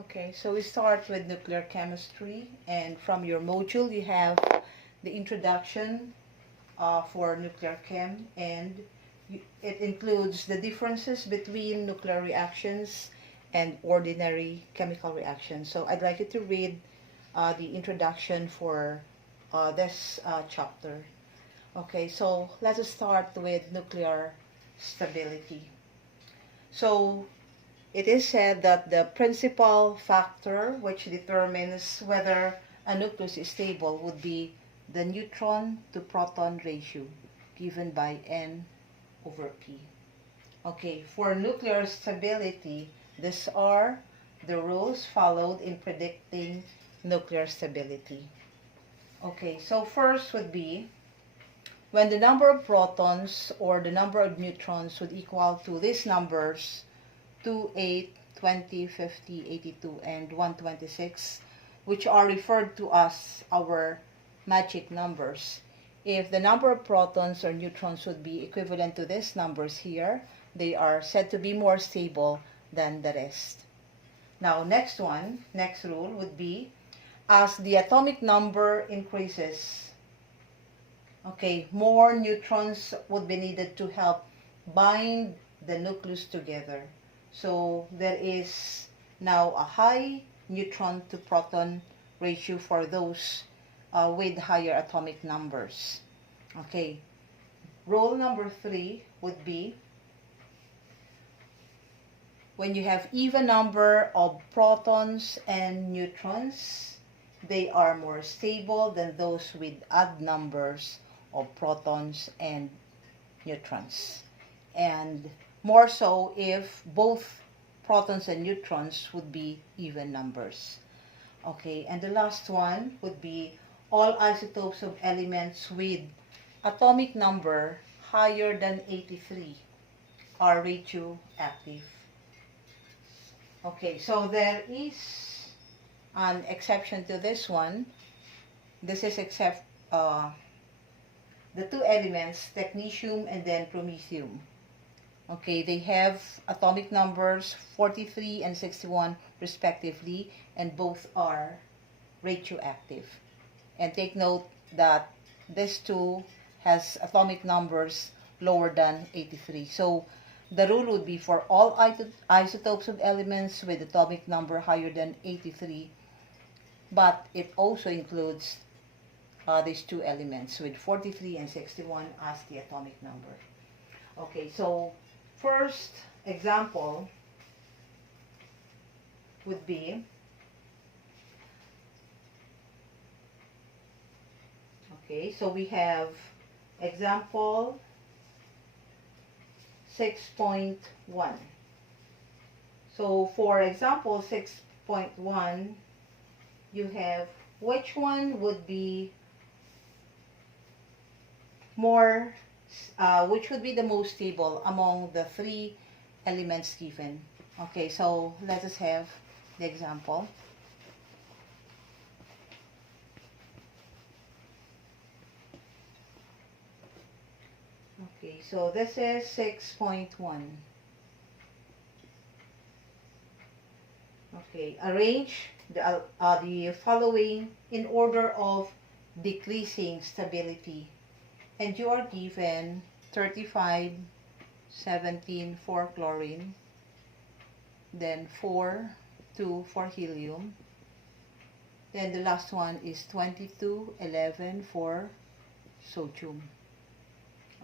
Okay, so we start with nuclear chemistry, and from your module you have the introduction for nuclear chem, and it includes the differences between nuclear reactions and ordinary chemical reactions. So I'd like you to read the introduction for this chapter. Okay, so let's start with nuclear stability. So it is said that the principal factor which determines whether a nucleus is stable would be the neutron to proton ratio given by N over P. Okay, for nuclear stability, these are the rules followed in predicting nuclear stability. Okay, so first would be when the number of protons or the number of neutrons would equal to these numbers 2, 8, 20, 50, 82, and 126, which are referred to as our magic numbers. If the number of protons or neutrons would be equivalent to these numbers here, they are said to be more stable than the rest. Now, next rule would be, as the atomic number increases, okay, more neutrons would be needed to help bind the nucleus together. So there is now a high neutron to proton ratio for those with higher atomic numbers. Okay, rule number 3 would be when you have even number of protons and neutrons, they are more stable than those with odd numbers of protons and neutrons. And more so if both protons and neutrons would be even numbers. Okay, and the last one would be all isotopes of elements with atomic number higher than 83 are radioactive. Okay, so there is an exception to this one. This is except the two elements, technetium and then promethium. Okay, they have atomic numbers 43 and 61 respectively, and both are radioactive. And take note that this two has atomic numbers lower than 83. So the rule would be for all isotopes of elements with atomic number higher than 83, but it also includes these two elements with 43 and 61 as the atomic number. Okay, so first example would be, okay, so we have example 6.1. So for example 6.1, you have which one would be more, which would be the most stable among the three elements given. Okay, so let us have the example. Okay, so this is 6.1. Okay, arrange the following in order of decreasing stability. And you are given 35, 17 for chlorine, then 4, 2 for helium, then the last one is 22, 11 for sodium.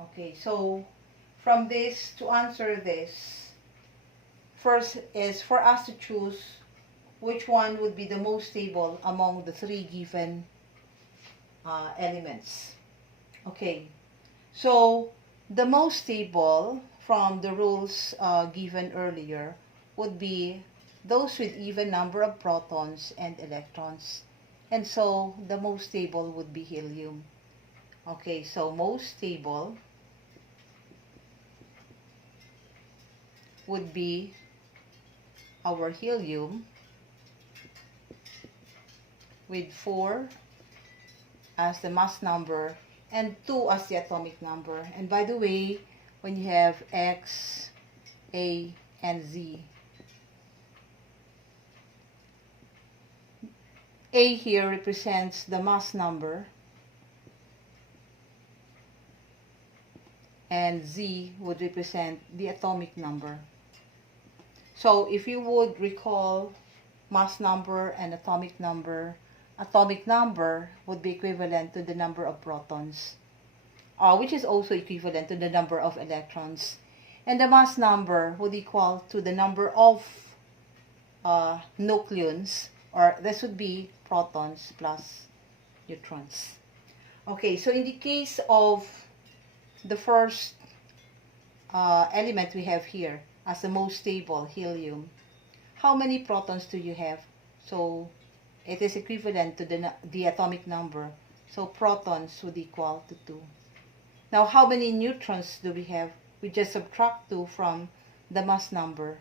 Okay, so from this, to answer this, first is for us to choose which one would be the most stable among the three given elements. Okay, so the most stable from the rules given earlier would be those with even number of protons and electrons, and so the most stable would be helium. Okay, so most stable would be our helium with 4 as the mass number and 2 as the atomic number. And by the way, when you have X, A, and Z, A here represents the mass number, and Z would represent the atomic number. So if you would recall mass number and atomic number would be equivalent to the number of protons, which is also equivalent to the number of electrons. And the mass number would equal to the number of nucleons, or this would be protons plus neutrons. Okay, so in the case of the first element we have here as the most stable, helium, how many protons do you have? So it is equivalent to the atomic number. So protons would equal to 2. Now, how many neutrons do we have? We just subtract 2 from the mass number.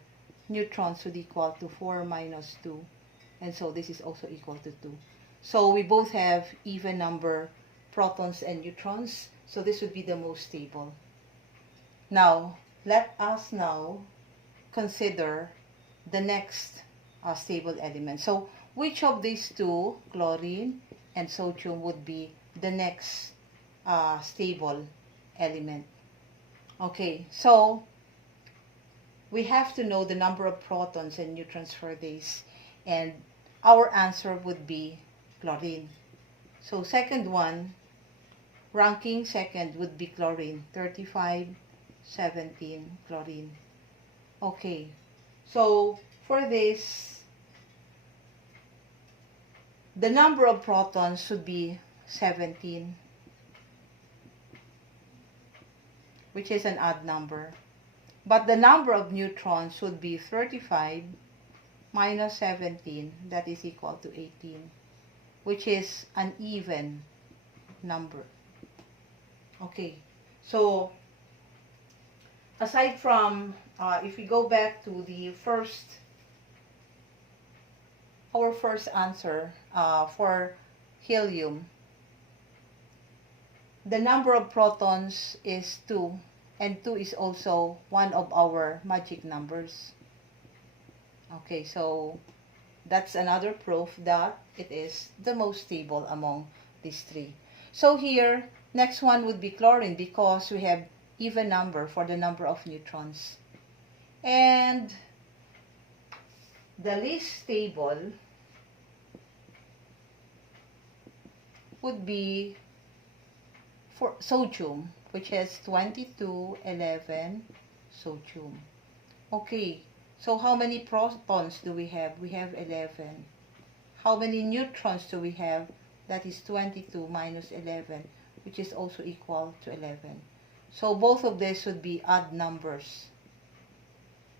Neutrons would equal to 4 minus 2. And so this is also equal to 2. So we both have even number protons and neutrons. So this would be the most stable. Now, let us now consider the next stable element. So which of these two, chlorine and sodium, would be the next stable element? Okay, so we have to know the number of protons and neutrons for this, and our answer would be chlorine. So second one, ranking second would be chlorine, 35, 17, chlorine. Okay, so for this, the number of protons should be 17, which is an odd number. But the number of neutrons would be 35 minus 17, that is equal to 18, which is an even number. Okay, so aside from, if we go back to the our first answer for helium, the number of protons is 2, and 2 is also one of our magic numbers. Okay, so that's another proof that it is the most stable among these three. So here, next one would be chlorine, because we have even number for the number of neutrons. And the least stable would be for sodium, which has 22, 11, sodium. Okay, so how many protons do we have? We have 11. How many neutrons do we have? That is 22 minus 11, which is also equal to 11. So both of these would be odd numbers.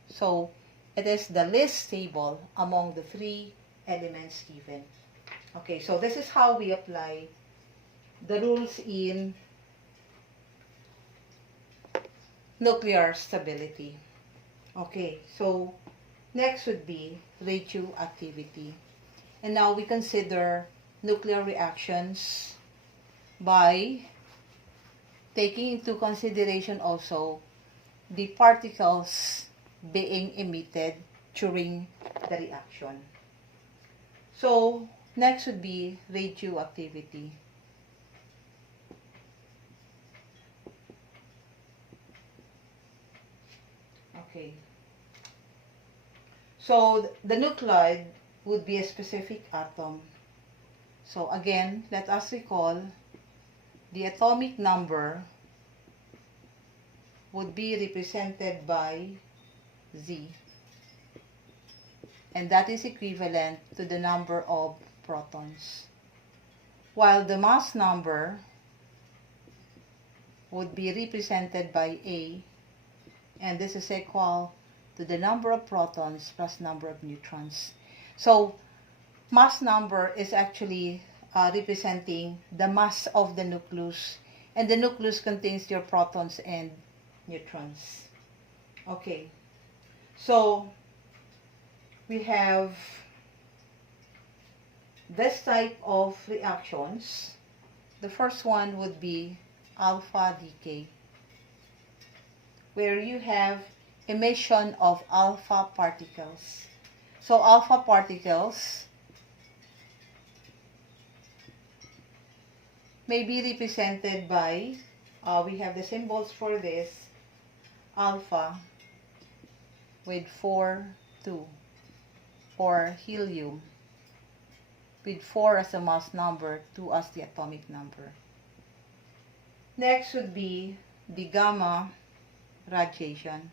So it is the least stable among the three elements given. Okay, so this is how we apply the rules in nuclear stability. Okay, so next would be radioactivity. And now we consider nuclear reactions by taking into consideration also the particles being emitted during the reaction. So next would be radioactivity. Okay. So the nuclide would be a specific atom. So again, let us recall the atomic number would be represented by Z, and that is equivalent to the number of protons, while the mass number would be represented by A, and this is equal to the number of protons plus number of neutrons. So mass number is actually representing the mass of the nucleus, and the nucleus contains your protons and neutrons. Okay, so we have this type of reactions. The first one would be alpha decay, where you have emission of alpha particles. So alpha particles may be represented by, we have the symbols for this, alpha with 4, 2, or helium with 4 as the mass number, 2 as the atomic number. Next would be the gamma radiation.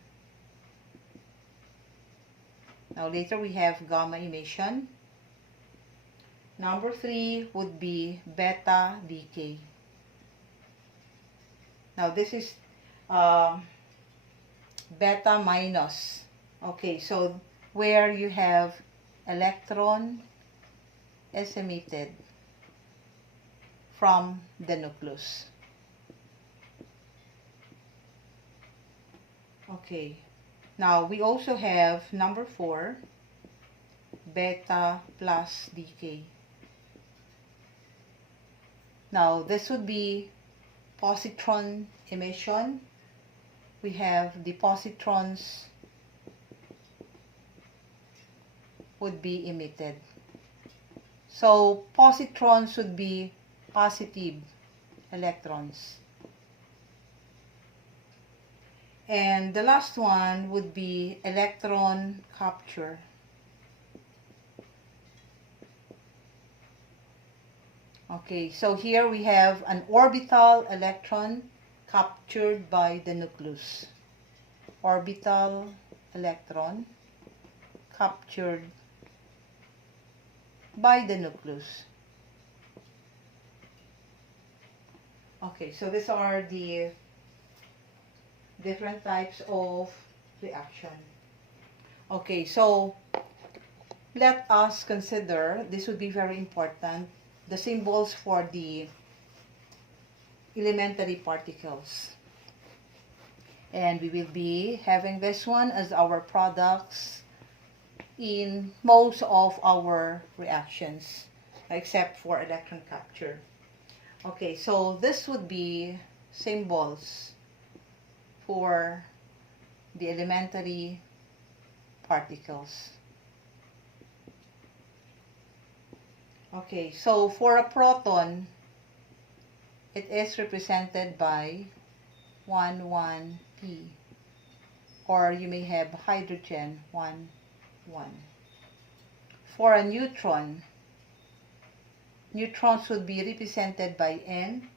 Now later we have gamma emission. Number 3 would be beta decay. Now this is beta minus. Okay, so where you have electron is emitted from the nucleus. Okay, now we also have number 4, beta plus decay. Now this would be positron emission. We have the positrons would be emitted. So positrons would be positive electrons. And the last one would be electron capture. Okay, so here we have an orbital electron captured by the nucleus. Orbital electron captured by the nucleus. Okay, so these are the different types of reaction. Okay, so let us consider, this would be very important, the symbols for the elementary particles. And we will be having this one as our products in most of our reactions, except for electron capture. Okay, so this would be symbols for the elementary particles. Okay, so for a proton, it is represented by 1, 1, P. Or you may have hydrogen, 1, 1. For a neutron, neutrons would be represented by N.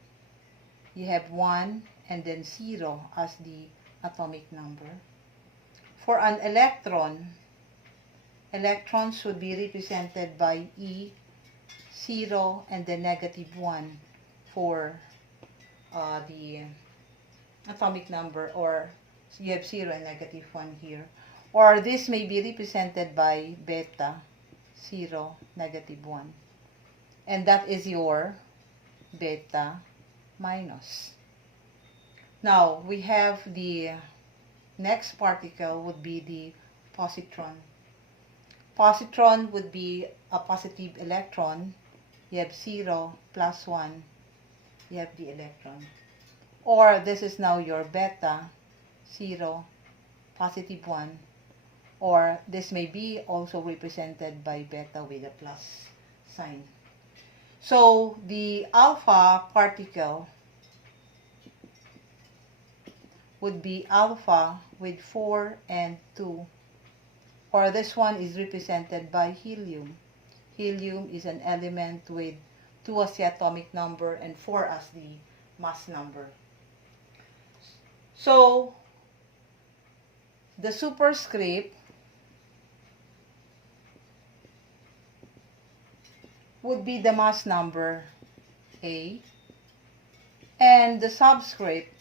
You have 1 and then 0 as the atomic number. For an electron, electrons would be represented by E, 0 and then negative 1 for the atomic number, or you have 0 and negative 1 here. Or this may be represented by beta, 0, negative 1. And that is your beta minus. Now, we have the next particle would be the positron. Positron would be a positive electron. You have 0, plus 1. You have the electron. Or this is now your beta, 0, positive 1. Or this may be also represented by beta with a plus sign. So the alpha particle would be alpha with 4 and 2. Or this one is represented by helium. Helium is an element with 2 as the atomic number and 4 as the mass number. So the superscript would be the mass number A, and the subscript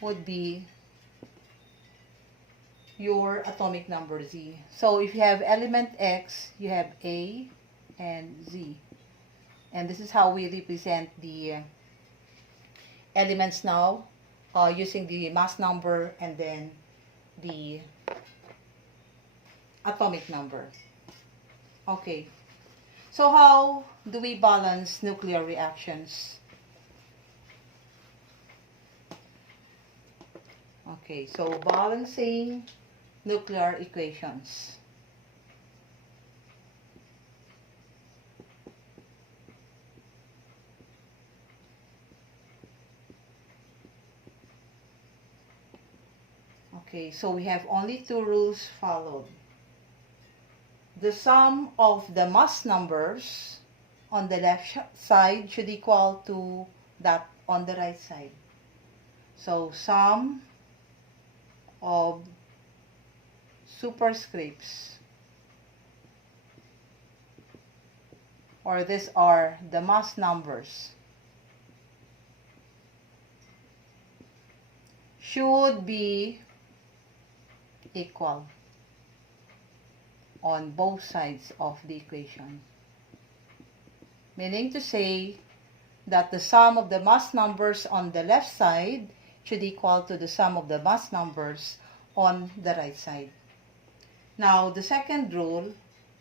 would be your atomic number Z. So if you have element X, you have A and Z. And this is how we represent the elements now, using the mass number and then the atomic number. Okay, so how do we balance nuclear reactions? Okay, so balancing nuclear equations. Okay, so we have only two rules followed. The sum of the mass numbers on the left side should equal to that on the right side. So sum of superscripts, or these are the mass numbers, should be equal on both sides of the equation. Meaning to say that the sum of the mass numbers on the left side should equal to the sum of the mass numbers on the right side. Now, the second rule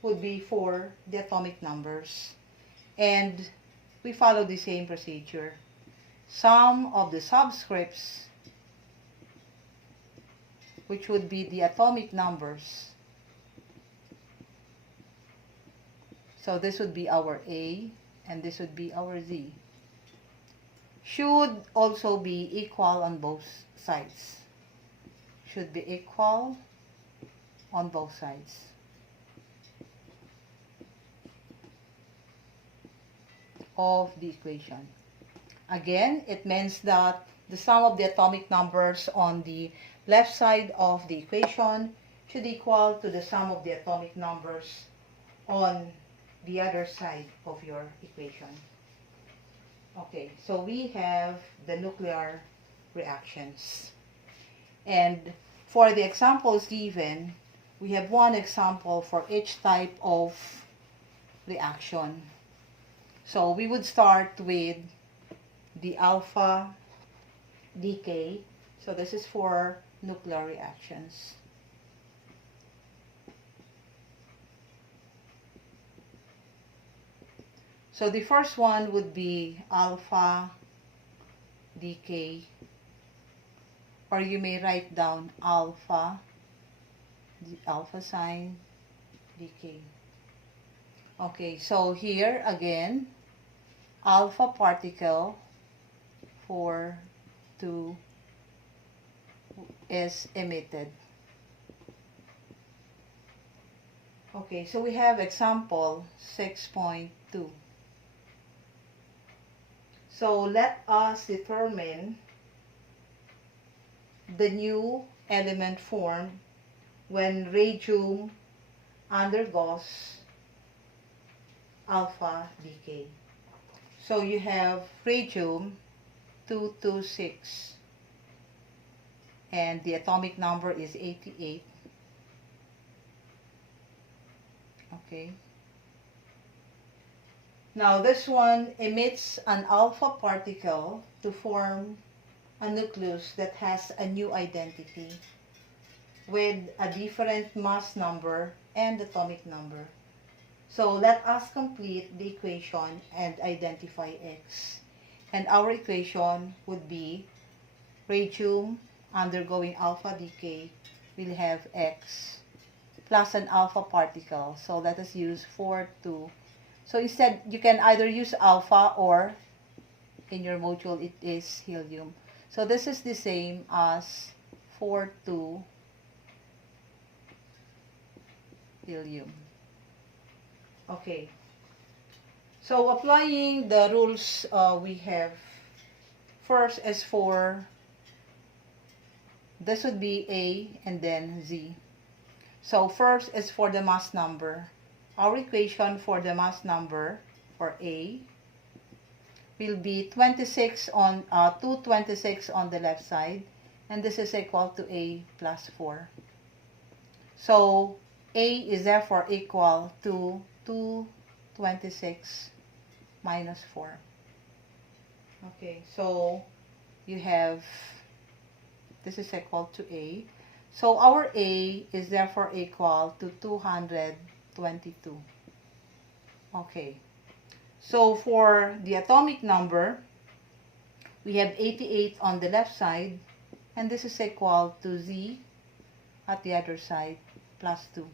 would be for the atomic numbers. And we follow the same procedure. Sum of the subscripts, which would be the atomic numbers. So this would be our A, and this would be our Z. Should also be equal on both sides. Should be equal on both sides. Of the equation. Again, it means that the sum of the atomic numbers on the left side of the equation should equal to the sum of the atomic numbers on the other side of your equation. Okay, so we have the nuclear reactions. And for the examples given, we have one example for each type of reaction. So we would start with the alpha decay. So this is for nuclear reactions. So the first one would be alpha decay, or you may write down alpha, the alpha sign, decay. Okay, so here again, alpha particle 4,2 is emitted. Okay, so we have example 6.2. So let us determine the new element formed when radium undergoes alpha decay. So you have radium 226 and the atomic number is 88. Okay. Now this one emits an alpha particle to form a nucleus that has a new identity with a different mass number and atomic number. So let us complete the equation and identify X. And our equation would be radium undergoing alpha decay will have X plus an alpha particle. So let us use 4,2. So instead, you can either use alpha or in your module it is helium. So this is the same as 4,2 helium. Okay. So applying the rules we have, first is for, this would be A and then Z. So first is for the mass number. Our equation for the mass number for A will be 226 on the left side, and this is equal to A plus 4. So A is therefore equal to 226 minus 4. Okay, so you have, this is equal to A. So our A is therefore equal to 222. Okay. So for the atomic number, we have 88 on the left side, and this is equal to Z at the other side plus 2.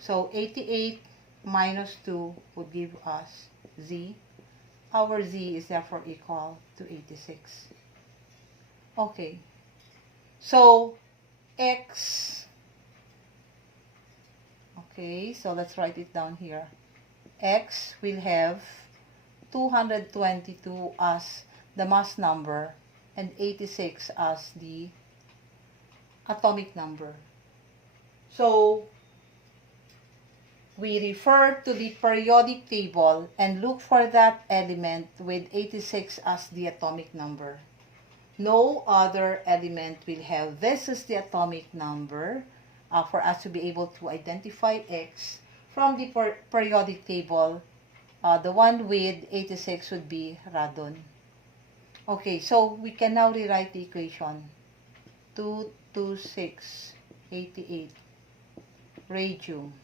So 88 minus 2 would give us Z. Our Z is therefore equal to 86. Okay. So X, okay, so let's write it down here. X will have 222 as the mass number and 86 as the atomic number. So we refer to the periodic table and look for that element with 86 as the atomic number. No other element will have this as the atomic number for us to be able to identify X from the periodic table. The one with 86 would be radon. Okay, so we can now rewrite the equation. 22688 radium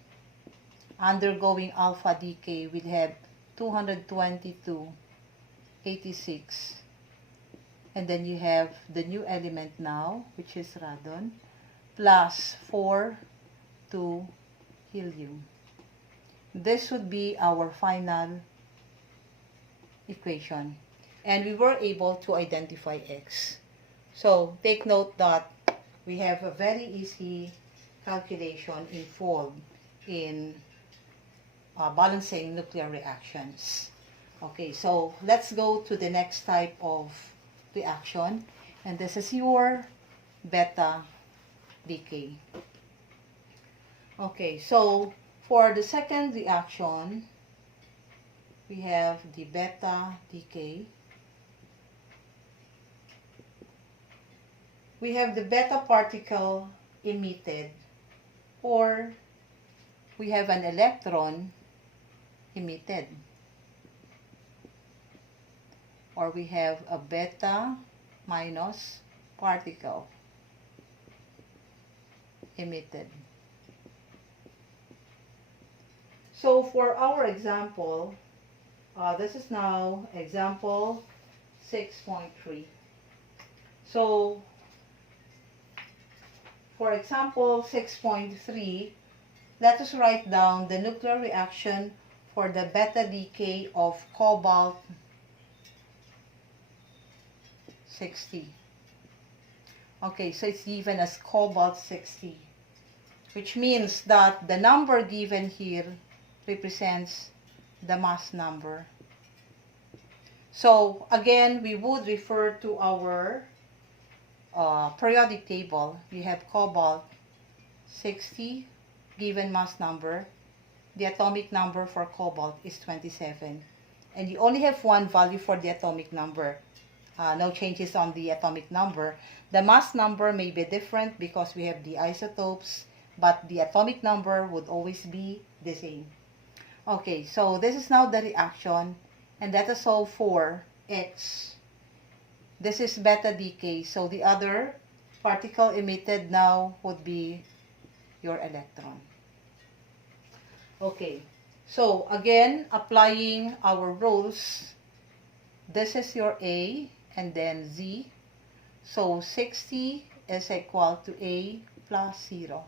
undergoing alpha decay will have 22286, and then you have the new element now, which is radon, plus 2 helium. This would be our final equation, and we were able to identify X. So take note that we have a very easy calculation involved in balancing nuclear reactions. Okay, so let's go to the next type of reaction, and this is your beta decay. Okay, so for the second reaction, we have the beta decay. We have the beta particle emitted, or we have an electron emitted, or we have a beta minus particle emitted. So for our example, this is now example 6.3. So for example 6.3, let us write down the nuclear reaction for the beta decay of cobalt 60. Okay, so it's given as cobalt 60, which means that the number given here represents the mass number. So again, we would refer to our periodic table. We have cobalt 60 given mass number. The atomic number for cobalt is 27, and you only have one value for the atomic number. No changes on the atomic number. The mass number may be different because we have the isotopes, but the atomic number would always be the same. Okay, so this is now the reaction, and let us solve for X. This is beta decay, so the other particle emitted now would be your electron. Okay, so again, applying our rules, this is your A and then Z. So 60 is equal to A plus 0.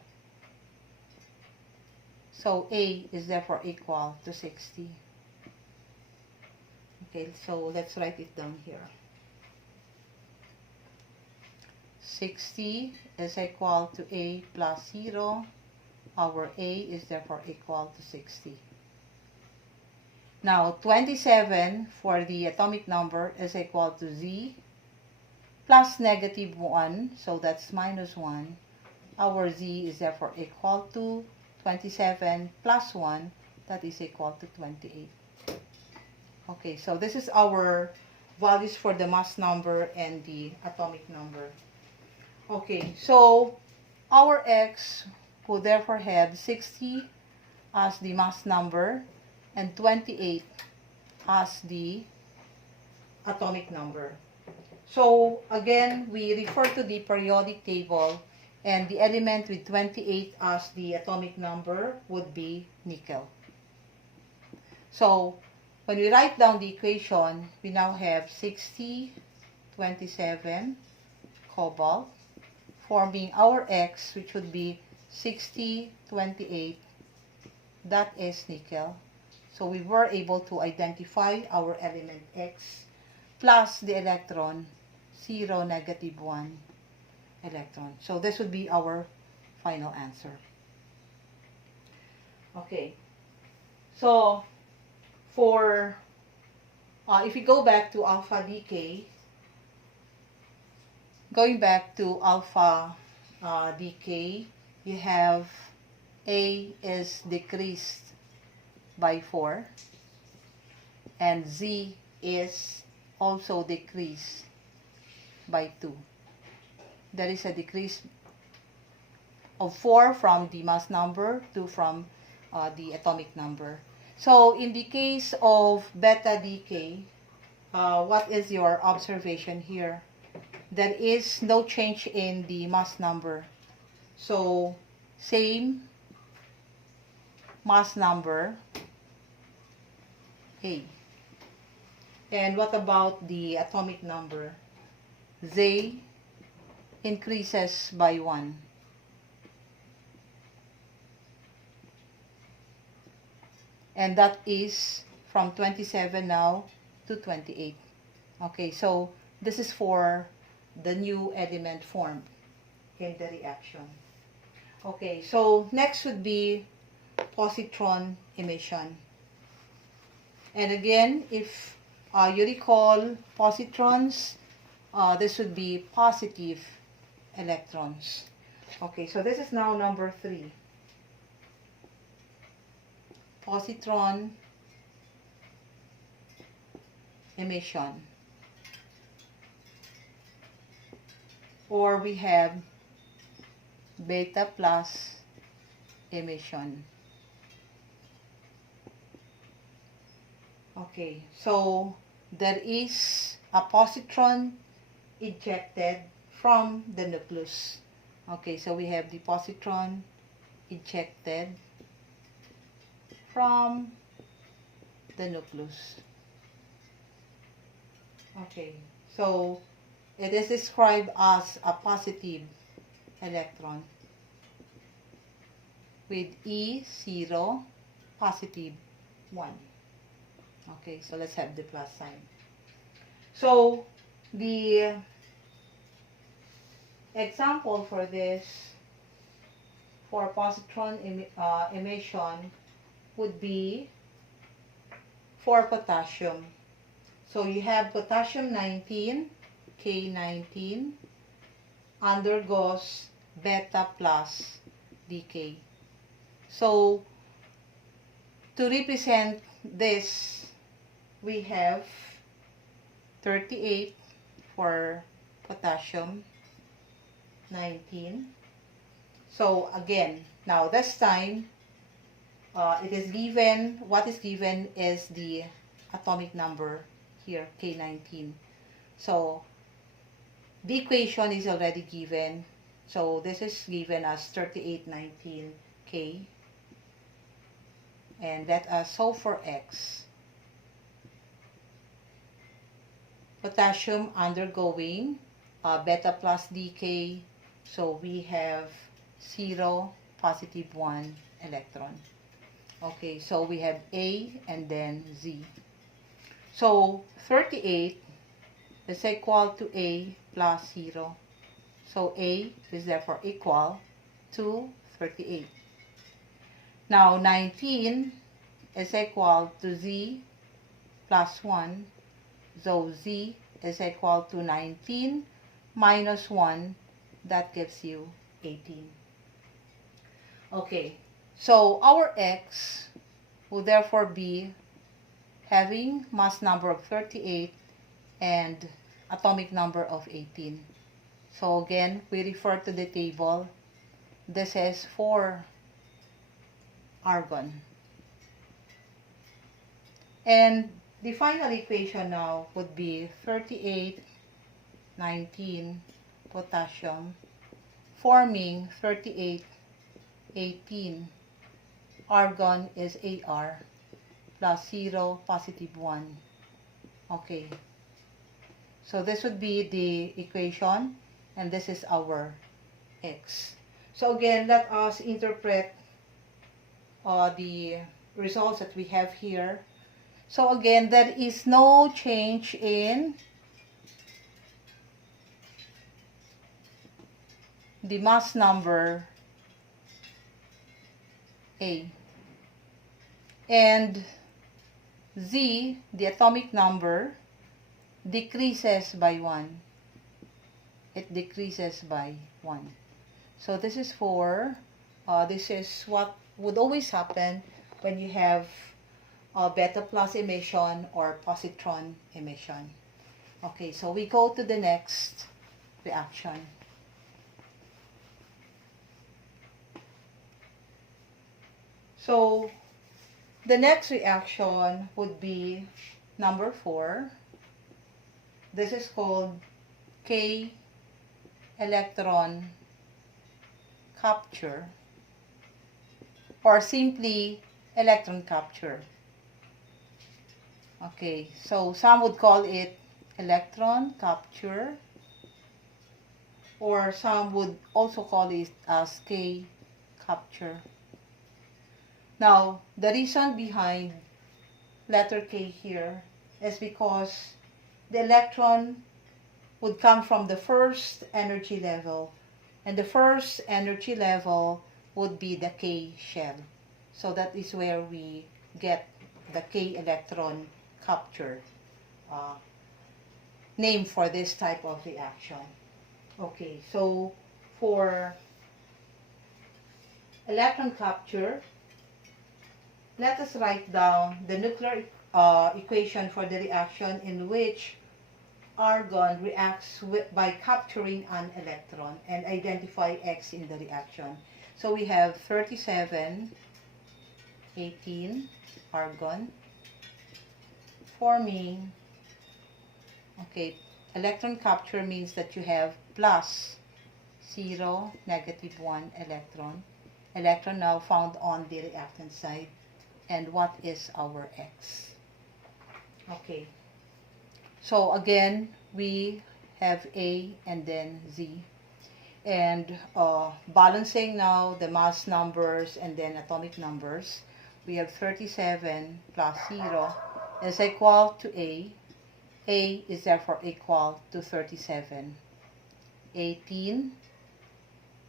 So A is therefore equal to 60. Okay, so let's write it down here. 60 is equal to A plus 0. Our A is therefore equal to 60. Now, 27 for the atomic number is equal to Z plus negative 1, so that's minus 1. Our Z is therefore equal to 27 plus 1, that is equal to 28. Okay, so this is our values for the mass number and the atomic number. Okay, so our X will therefore have 60 as the mass number and 28 as the atomic number. So again, we refer to the periodic table, and the element with 28 as the atomic number would be nickel. So when we write down the equation, we now have 60, 27 cobalt, forming our X, which would be 60, 28, that is nickel. So we were able to identify our element X plus the electron 0, negative 1. electron. So this would be our final answer. Okay, so for if you go back to alpha decay, going back to alpha decay, you have A is decreased by 4 and Z is also decreased by 2. There is a decrease of 4 from the mass number, 2 from the atomic number. So in the case of beta decay, what is your observation here? There is no change in the mass number. So same mass number, A. And what about the atomic number? Z increases by 1. And that is from 27 now to 28. Okay, so this is for the new element formed in the reaction. Okay, so next would be positron emission. And again, if you recall positrons, this would be positive electrons. Okay, so this is now number 3. Positron emission. Or we have beta plus emission. Okay, so there is a positron ejected from the nucleus. Okay, so we have the positron ejected from the nucleus. Okay, so it is described as a positive electron with E0 positive 1. Okay, so let's have the plus sign. So the example for this, for positron emission, would be for potassium. So you have potassium 19, K19, undergoes beta plus decay. So to represent this, we have 38 for potassium 19. So again, now this time, it is given, what is given is the atomic number here, K19. So the equation is already given. So this is given as 3819K. And let us solve for X. Potassium undergoing beta plus decay. So we have 0, positive 1 electron. Okay, so we have A and then Z. So 38 is equal to A plus 0. So A is therefore equal to 38. Now 19 is equal to Z plus 1. So Z is equal to 19 minus 1. That gives you 18. Okay, so our X will therefore be having mass number of 38 and atomic number of 18. So again, we refer to the table. This is for argon. And the final equation now would be 38, 19 potassium forming 38, 18. Argon is Ar plus 0, positive 1. Okay. So this would be the equation, and this is our X. So again, let us interpret the results that we have here. So again, there is no change in the mass number A, and Z, the atomic number, decreases by 1. It decreases by 1. So this is this is what would always happen when you have beta plus emission or positron emission. Okay, so we go to the next reaction. So the next reaction would be number 4. This is called K electron capture, or simply electron capture. Okay, so some would call it electron capture, or some would also call it as K capture. Now, the reason behind letter K here is because the electron would come from the first energy level, and the first energy level would be the K shell. So that is where we get the K electron capture name for this type of reaction. Okay, so for electron capture, let us write down the nuclear equation for the reaction in which argon reacts by capturing an electron, and identify X in the reaction. So we have 37, 18 argon forming, okay, electron capture means that you have plus 0, negative 1 electron. Electron now found on the reactant side. And what is our X? Okay. So again, we have A and then Z. And balancing now the mass numbers and then atomic numbers, we have 37 plus 0 is equal to A. A is therefore equal to 37. 18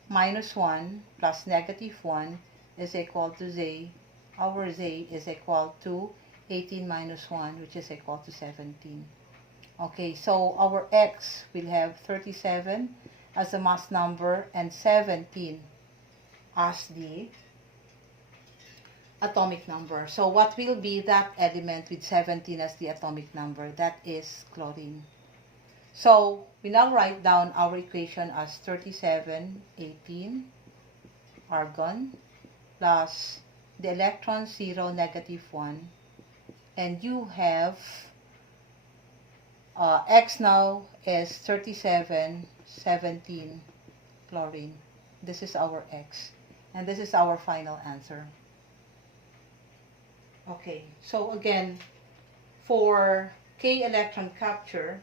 minus 1 plus negative 1 is equal to Z. Our Z is equal to 18 minus 1, which is equal to 17. Okay, so our X will have 37 as the mass number and 17 as the atomic number. So what will be that element with 17 as the atomic number? That is chlorine. So we now write down our equation as 37, 18 argon plus the electron 0, negative 1, and you have X now is 37, 17 chlorine. This is our X, and this is our final answer. Okay, so again, for K electron capture,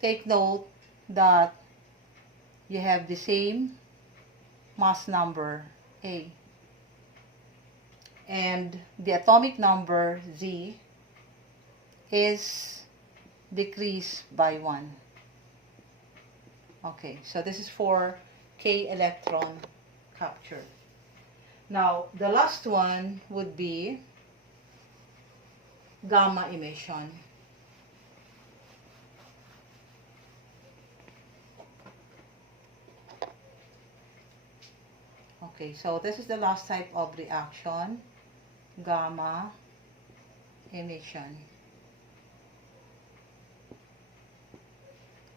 take note that you have the same mass number A, and the atomic number Z is decreased by 1. Okay, so this is for K electron capture. Now, the last one would be gamma emission. Okay, so this is the last type of reaction, gamma emission.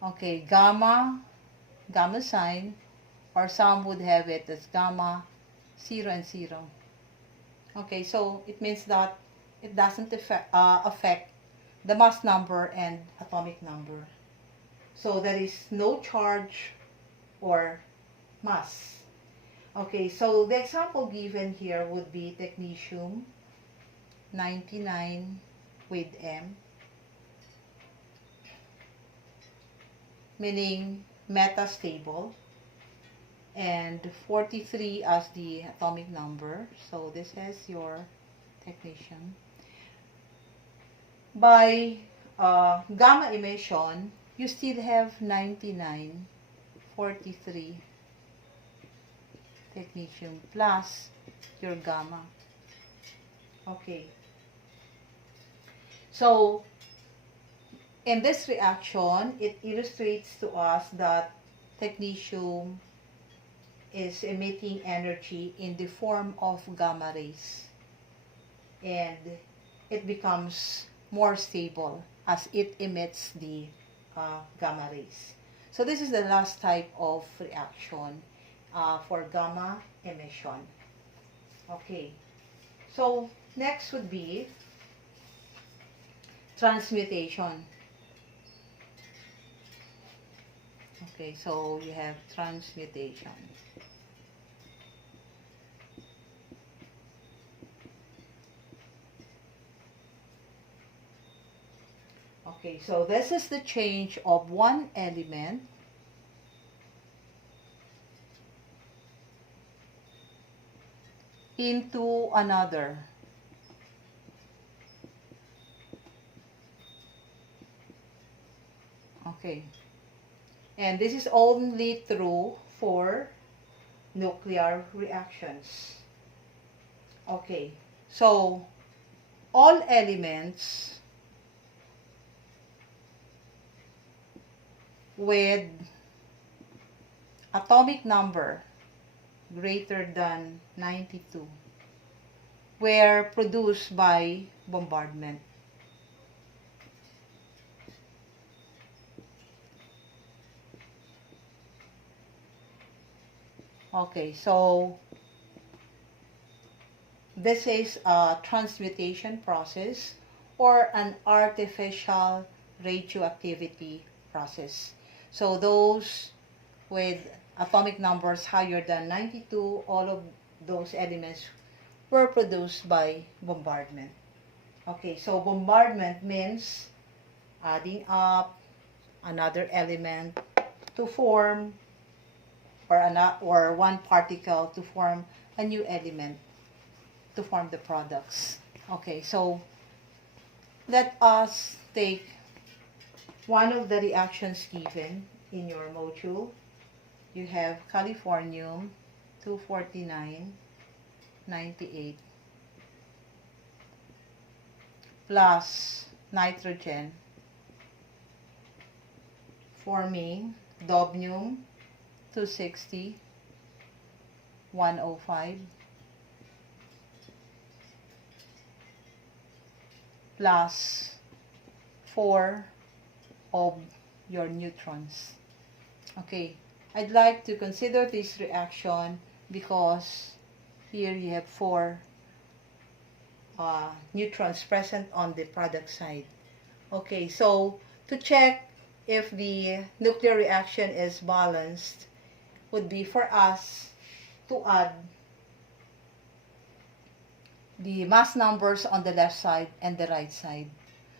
Okay, gamma sign, or some would have it as gamma 0 and 0. Okay, so it means that it doesn't affect the mass number and atomic number. So there is no charge or mass. Okay, so the example given here would be technetium 99 with M, meaning metastable, and 43 as the atomic number. So this is your technetium. By gamma emission, you still have 99 43 technetium plus your gamma. Okay. So, in this reaction, it illustrates to us that technetium is emitting energy in the form of gamma rays. And it becomes more stable as it emits the gamma rays. So this is the last type of reaction for gamma emission. Okay. So next would be transmutation. Okay, so you have transmutation. Okay, so this is the change of one element into another. Okay. And this is only true for nuclear reactions. Okay. So, all elements with atomic number greater than 92 were produced by bombardment. Okay, so this is a transmutation process or an artificial radioactivity process. So those with atomic numbers higher than 92, all of those elements were produced by bombardment. Okay, so bombardment means adding up another element to form or one particle to form a new element to form the products. Okay, so let us take one of the reactions given in your module. You have californium 249 98 plus nitrogen forming dobnium 260 105 plus 4 of your neutrons. Okay, I'd like to consider this reaction because here you have 4 neutrons present on the product side. Okay, so to check if the nuclear reaction is balanced would be for us to add the mass numbers on the left side and the right side.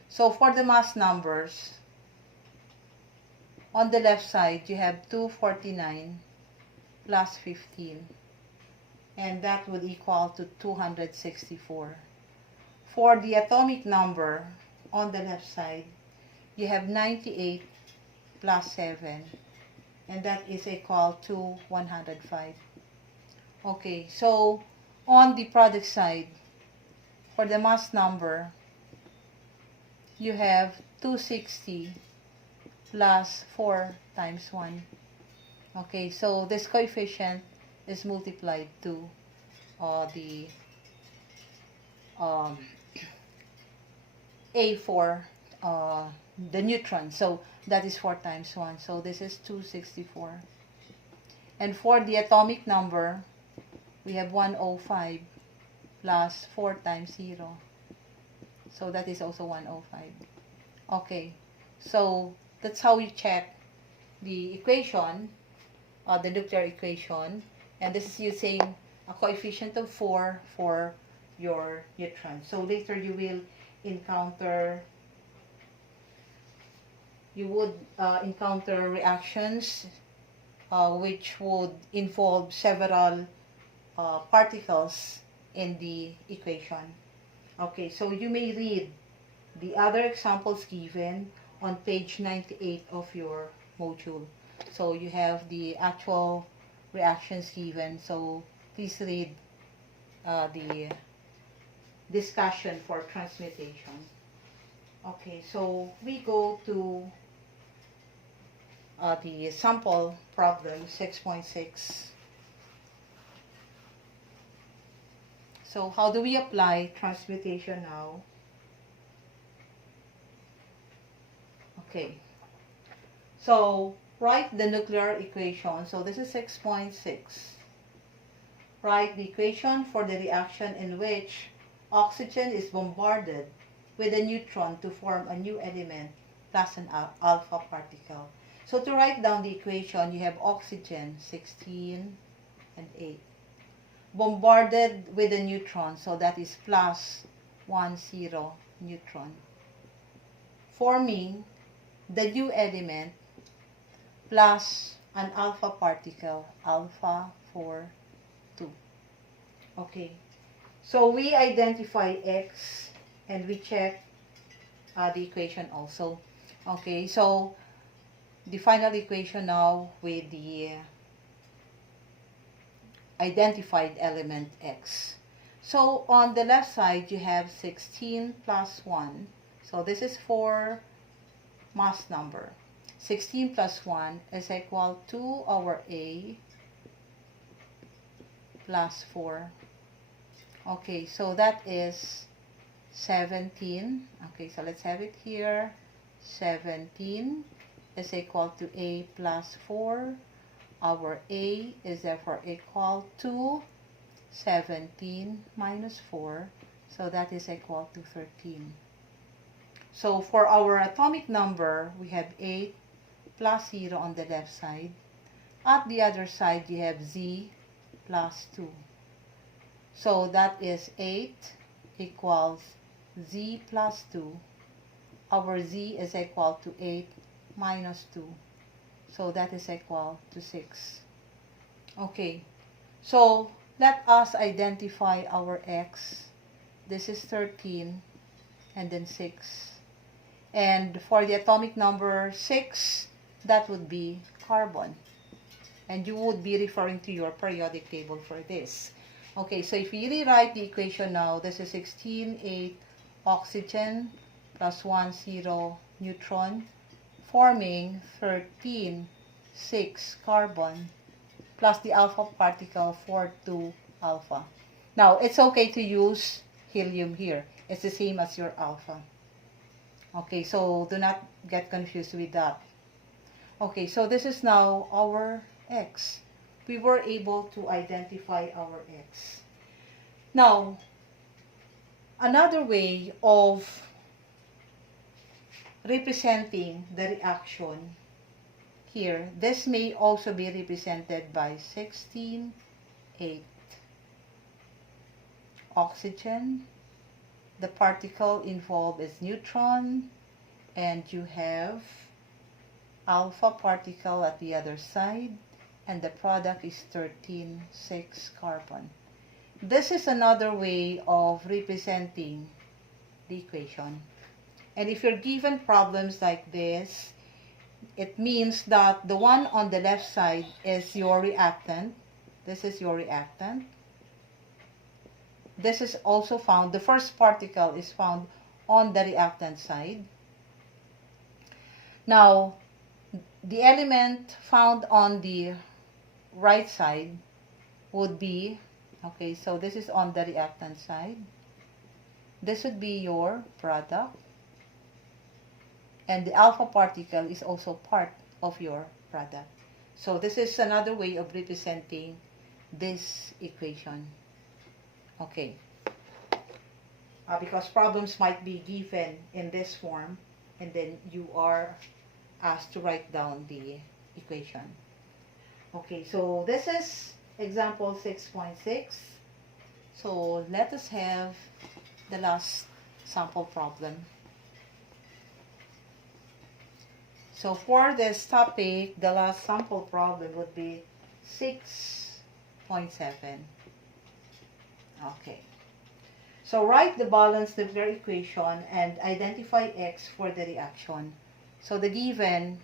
So for the mass numbers, on the left side you have 249 plus 15, and that would equal to 264. For the atomic number on the left side, you have 98 plus 7, and that is equal to 105. Okay, so on the product side, for the mass number, you have 260 plus 4 times 1. Okay, so this coefficient is multiplied to the A for the neutron. So that is 4 times 1. So this is 264. And for the atomic number, we have 105 plus 4 times 0. So that is also 105. Okay, so that's how we check the equation, the nuclear equation. And this is using a coefficient of 4 for your neutron. So later you will encounter, encounter reactions which would involve several particles in the equation. Okay, so you may read the other examples given on page 98 of your module. So you have the actual reactions given. So please read the discussion for transmutation. Okay, so we go to the sample problem 6.6. So how do we apply transmutation now? Okay, so write the nuclear equation. So this is 6.6. Write the equation for the reaction in which oxygen is bombarded with a neutron to form a new element plus an alpha particle. So to write down the equation, you have oxygen 16 and 8 bombarded with a neutron, so that is plus 10 neutron, forming the new element plus an alpha particle, alpha 4, 2. Okay, so we identify X and we check the equation also. Okay, so the final equation now with the identified element X. So on the left side you have 16 plus 1. So this is for mass number. 16 plus 1 is equal to our A plus 4. Okay, so that is 17. Okay, so let's have it here. 17 is equal to A plus 4. Our A is therefore equal to 17 minus 4. So that is equal to 13. So for our atomic number, we have 8 plus 0 on the left side. At the other side, you have Z plus 2. So that is 8 equals Z plus 2. Our Z is equal to 8 minus 2. So that is equal to 6. Okay, so let us identify our X. This is 13 and then 6. And for the atomic number 6, that would be carbon. And you would be referring to your periodic table for this. Okay, so if you rewrite the equation now, this is 16, 8 oxygen plus 10 neutron, forming 13, 6 carbon plus the alpha particle 4, 2 alpha. Now, it's okay to use helium here. It's the same as your alpha. Okay, so do not get confused with that. Okay, so this is now our X. We were able to identify our X. Now, another way of representing the reaction here, this may also be represented by 16, 8. Oxygen, the particle involved is neutron, and you have alpha particle at the other side, and the product is 13, 6 carbon. This is another way of representing the equation. And if you're given problems like this, it means that the one on the left side is your reactant. This is your reactant. This is also found, the first particle is found on the reactant side. Now, the element found on the right side would be, okay, so this is on the reactant side. This would be your product. And the alpha particle is also part of your product. So this is another way of representing this equation. Okay. Because problems might be given in this form, and then you are asked to write down the equation. Okay, so this is example 6.6. So let us have the last sample problem. So for this topic, the last sample problem would be 6.7. Okay. So write the balanced nuclear equation and identify X for the reaction. So the given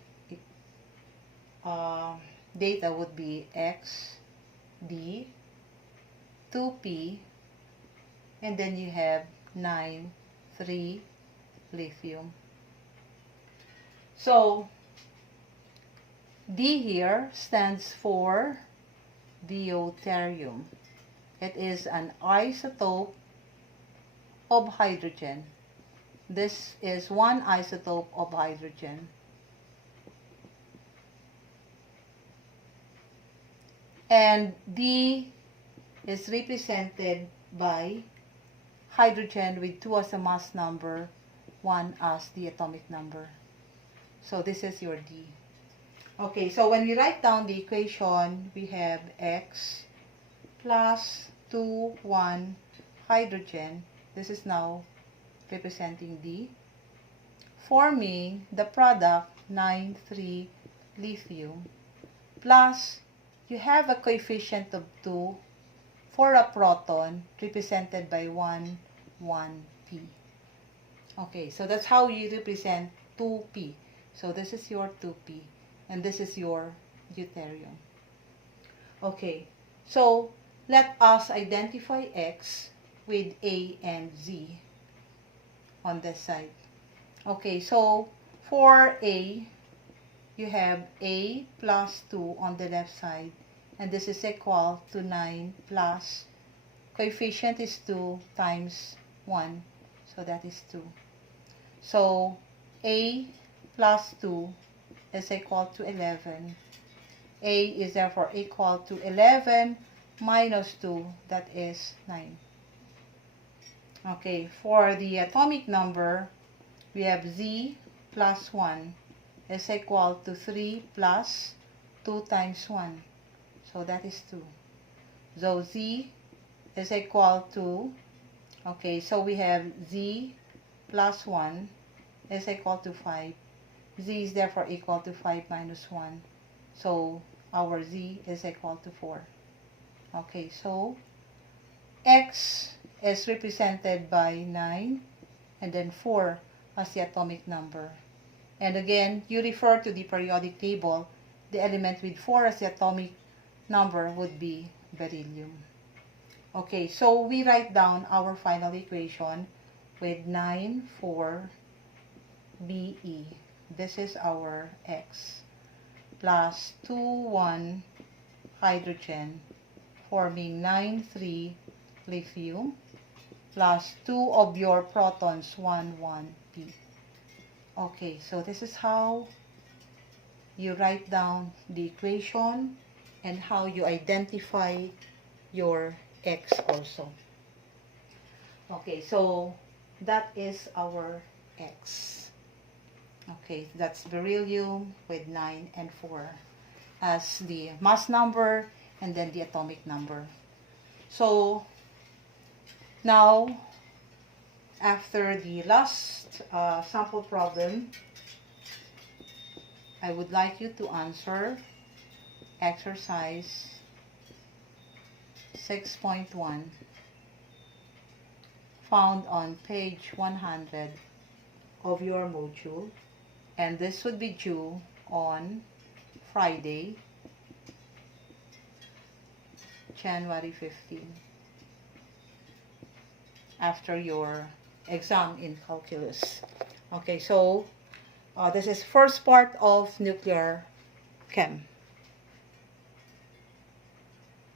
data would be X, D, 2P, and then you have 9, 3 lithium. So D here stands for deuterium. It is an isotope of hydrogen. This is one isotope of hydrogen. And D is represented by hydrogen with 2 as a mass number, 1 as the atomic number. So this is your D. Okay, so when we write down the equation, we have X plus 2, 1 hydrogen. This is now representing D, forming the product 9, 3 lithium, plus you have a coefficient of 2 for a proton represented by 1, 1p. Okay, so that's how you represent 2p. So this is your 2p, and this is your deuterium. Okay, so let us identify X with A and Z on this side. Okay, so for A, you have A plus 2 on the left side, and this is equal to 9 plus coefficient is 2 times 1, so that is 2. So A plus 2 is equal to 11. A is therefore equal to 11 minus 2, that is 9. Okay, for the atomic number, we have Z plus 1 is equal to 3 plus 2 times 1. So that is 2. So Z is equal to, okay, so we have Z plus 1 is equal to 5. Z is therefore equal to 5 minus 1. So our Z is equal to 4. Okay, so X is represented by 9 and then 4 as the atomic number. And again, you refer to the periodic table. The element with 4 as the atomic number would be beryllium. Okay, so we write down our final equation with 9, 4, Be. This is our X. Plus 2, 1 hydrogen, forming 9, 3 lithium, plus 2 of your protons, 1, 1p. Okay, so this is how you write down the equation and how you identify your X also. Okay, so that is our X. Okay, that's beryllium with 9 and 4 as the mass number and then the atomic number. So now, after the last sample problem, I would like you to answer exercise 6.1 found on page 100 of your module, and this would be due on Friday, January 15, after your exam in calculus. Okay, so this is first part of nuclear chem.